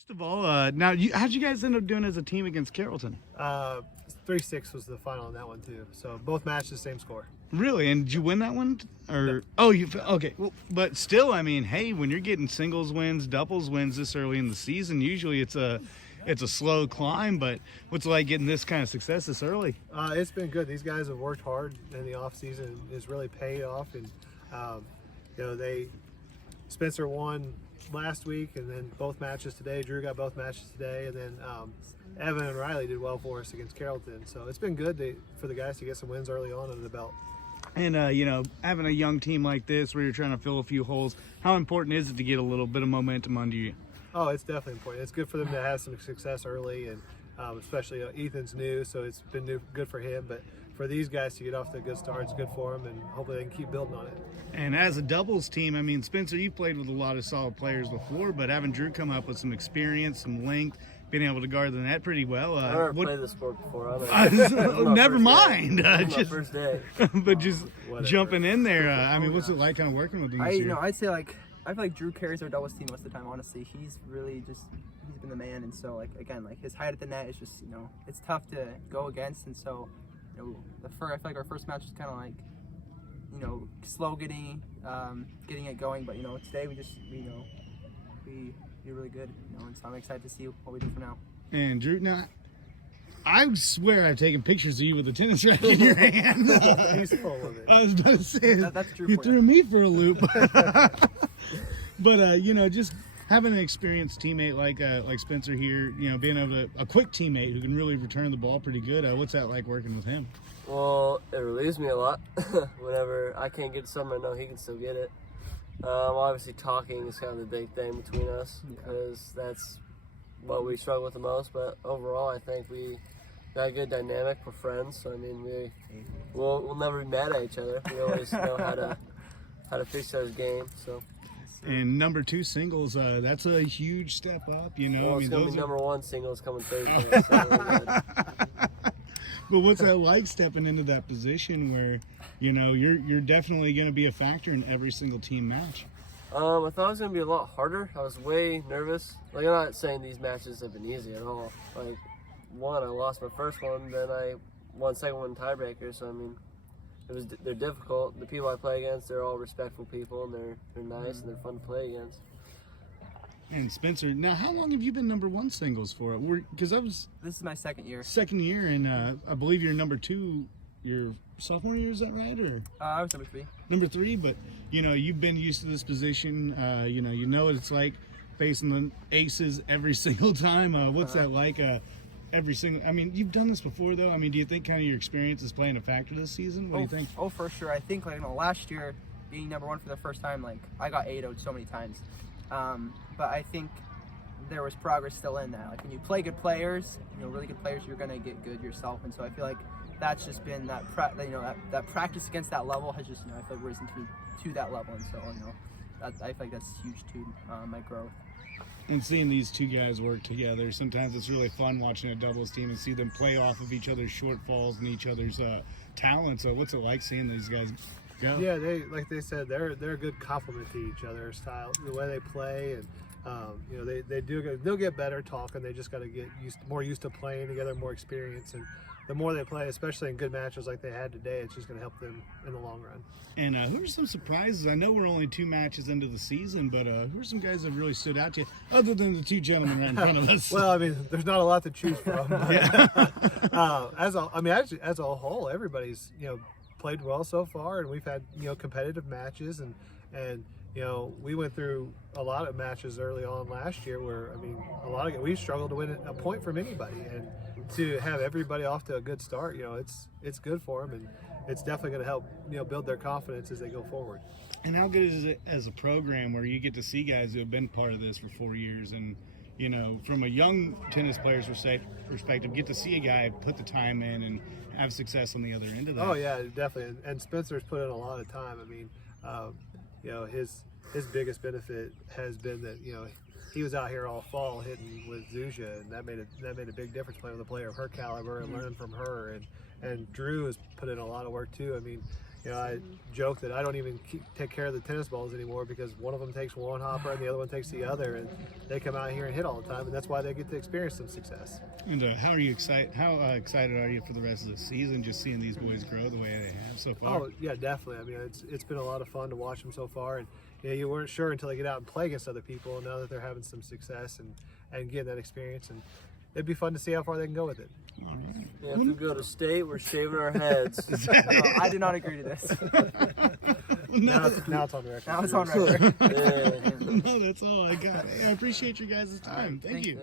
First of all, how'd you guys end up doing as a team against Carrollton? 3-6 was the final on that one too. So both matches, same score. Really? And did you win that one? Or No. oh, okay. Well, but still, I mean, hey, when you're getting singles wins, doubles wins this early in the season, usually it's a slow climb. But what's it like getting this kind of success this early? It's been good. These guys have worked hard in the off season. It's really paid off, and Spencer won last week, and then both matches today. Drew got both matches today, and then Evan and Riley did well for us against Carrollton. So it's been good for the guys to get some wins early on under the belt. And having a young team like this where you're trying to fill a few holes, how important is it to get a little bit of momentum under you? Oh, it's definitely important. It's good for them to have some success early, and especially Ethan's new, so it's been good for him. But for these guys to get off to a good start, it's good for them, and hopefully they can keep building on it. And as a doubles team, I mean, Spencer, you played with a lot of solid players before, but having Drew come up with some experience, some length, being able to guard the net pretty well. I've never played this sport before. Never mind. My first day. But just jumping in there, I mean, what's it like kind of working with him this year? I'd say I feel like Drew carries our doubles team most of the time. Honestly, he's been the man, and so his height at the net is just it's tough to go against, and so I feel like our first match was kind of like slow getting it going, but today we did really good, and so I'm excited to see what we do for now. And Drew, now I swear I've taken pictures of you with a tennis racket in your hand. He's full of it. I was about to say, that's Drew. You threw me for a loop. But just having an experienced teammate like Spencer here, being able to a quick teammate who can really return the ball pretty good. What's that like working with him? Well, it relieves me a lot. Whenever I can't get something, I know he can still get it. Obviously, talking is kind of the big thing between us because that's what we struggle with the most. But overall, I think we got a good dynamic. We're friends, so I mean, we'll never be mad at each other. We always know how to fix our game. So. And number 2 singles, that's a huge step up, Well, it's gonna be number 1 singles coming Thursday. But what's that like stepping into that position where, you're definitely going to be a factor in every single team match? I thought it was going to be a lot harder. I was way nervous. I'm not saying these matches have been easy at all. I lost my first one, then I won second one in tiebreaker. So, I mean, they're difficult. The people I play against, they're all respectful people, and they're nice, and they're fun to play against. And Spencer, now how long have you been number 1 singles for? Because This is my second year. Second year, and I believe you're number 2 your sophomore year, is that right? Or I was number 3. Number 3, but you've been used to this position. You know what it's like facing the aces every single time. What's that like? Every single. I mean, you've done this before, though. I mean, do you think kind of your experience is playing a factor this season? What do you think? Oh, for sure. I think last year being number 1 for the first time, I got 8-0'd so many times. But I think there was progress still in that. When you play good players, really good players, you're gonna get good yourself. And so I feel like that's just been that practice against that level has just I feel like risen to that level. And so I feel like that's huge to my growth. And seeing these two guys work together, sometimes it's really fun watching a doubles team and see them play off of each other's shortfalls and each other's talents. So what's it like seeing these guys go? Yeah, they said they're a good complement to each other's style, the way they play, and they'll get better talking. They just got to get more used to playing together, more experience, and the more they play, especially in good matches like they had today, it's just going to help them in the long run. And who are some surprises? I know we're only 2 matches into the season, but who are some guys that have really stood out to you, other than the 2 gentlemen right in front of us? Well, I mean, there's not a lot to choose from. But, Yeah. as a whole, everybody's played well so far, and we've had competitive matches, and we went through a lot of matches early on last year where we struggled to win a point from anybody, and to have everybody off to a good start, it's good for them, and it's definitely going to help build their confidence as they go forward. And how good is it as a program where you get to see guys who have been part of this for 4 years, and from a young tennis player's perspective, get to see a guy put the time in and have success on the other end of that? Oh yeah, definitely. And Spencer's put in a lot of time. I mean, his biggest benefit has been that he was out here all fall hitting with Zuzia, and that made a big difference playing with a player of her caliber and learning from her. And Drew has put in a lot of work too. I mean, I joke that I don't even take care of the tennis balls anymore because one of them takes one hopper and the other one takes the other, and they come out here and hit all the time, and that's why they get to experience some success. And how are you excited? How excited are you for the rest of the season? Just seeing these boys grow the way they have so far. Oh yeah, definitely. I mean, it's been a lot of fun to watch them so far, and you weren't sure until they get out and play against other people. And now that they're having some success and getting that experience, and it'd be fun to see how far they can go with it. All right. Yeah, if we go to state, we're shaving our heads. No, I do not agree to this. Now it's on the record. Now it's on record. Yeah. No, that's all I got. Hey, I appreciate your guys' time. Thank you.